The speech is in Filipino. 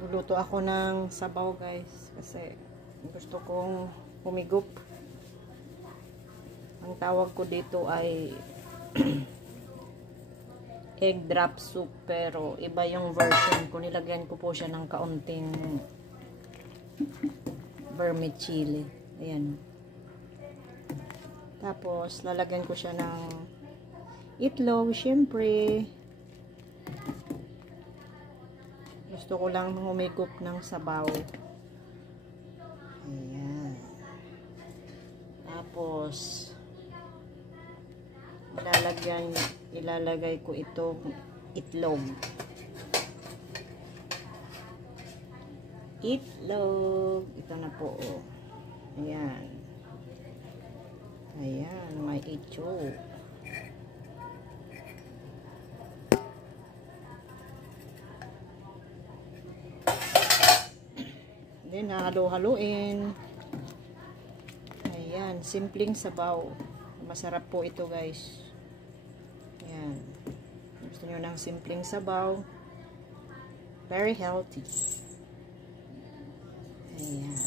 Luluto ako ng sabaw guys kasi gusto kong humigop. Ang tawag ko dito ay egg drop soup, pero iba yung version ko. Nilagyan ko po siya ng kaunting vermicelli. Ayan. Tapos lalagyan ko siya ng itlog, syempre. Gusto ko lang humigop ng sabaw. Ayan. Tapos ilalagay ko itong itlog. Itlog. Ito na po. Oh. Ayan. Ayan, may itlog. Then, halo-haluin. Ayan, simpleng sabaw. Masarap po ito, guys. Ayan. Gusto nyo ng simpleng sabaw. Very healthy. Ayan.